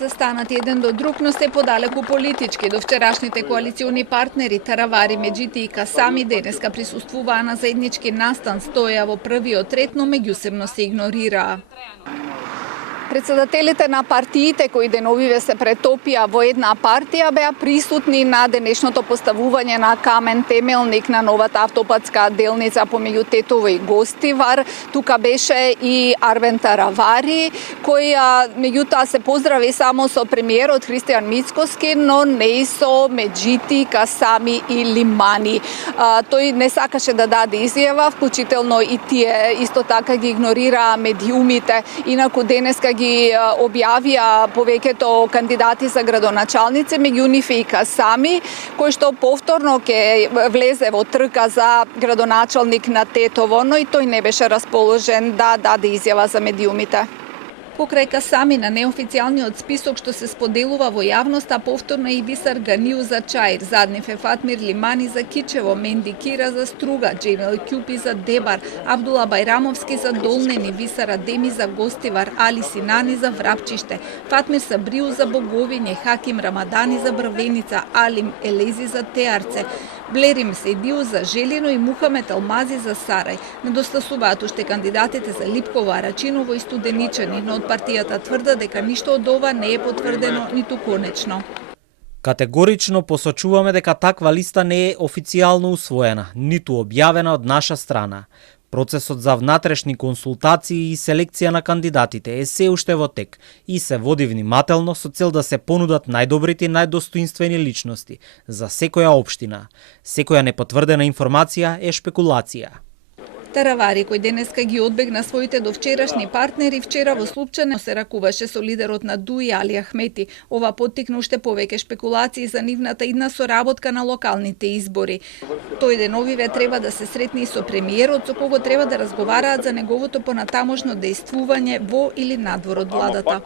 Застанати еден до друг, но се подалеку политички. До вчерашните коалициони партнери Таравари, Меджити и Касами денеска присуствуваа на заеднички настан, стоеа во првиот ред, но меѓусебно се игнорираа. Председателите на партиите кои деновиве се претопија во една партија беа присутни на денешното поставување на камен темелник на новата автопатска делница помеѓу Тетово и Гостивар. Тука беше и Арвен Таравари, кој меѓутоа се поздрави само со премиерот Христијан Мицкоски, но не и со Меджити, Касами и Лимани. Тој не сакаше да даде изјава, вклучително и тие исто така ги игнорираа медиумите. Инаку денеска ги објавија повеќето кандидати за градоначалници, меѓу нив и Касами, кој што повторно ќе влезе во трка за градоначалник на Тетово, но и тој не беше расположен да даде изјава за медиумите. Покрај Касами на неофицијалниот список што се споделува во јавноста, повторно и Висар Ганиу за Чаир, заднив е Фатмир Лимани за Кичево, Менди Кира за Струга, Джемил Кјупи за Дебар, Абдула Байрамовски за Долнени, Висар Адеми за Гостивар, Али Синани за Врапчиште, Фатмир Сабриу за Боговиње, Хаким Рамадани за Брвеница, Алим Елези за Теарце, Блерим Седиу за Желино и Мухамет Алмази за Сарај. Недостасуваат уште кандидатите за Липково, Арачиново и Студеничани, но од партијата тврда дека ништо од ова не е потврдено ниту конечно. Категорично посочуваме дека таква листа не е официјално усвоена, ниту објавена од наша страна. Процесот за внатрешни консултации и селекција на кандидатите е се уште во тек и се води внимателно со цел да се понудат најдобрите и најдостоинствени личности за секоја општина. Секоја непотврдена информација е шпекулација. Таравари, кој денеска ги одбегна своите довчерашни партнери, вчера во Слупчане се ракуваше со лидерот на ДУИ Али Ахмети. Ова поттикна уште повеќе шпекулации за нивната идна соработка на локалните избори. Тој деновиве треба да се сретне и со премиерот, со кого треба да разговараат за неговото понатамошно дејствување во или надвор од владата.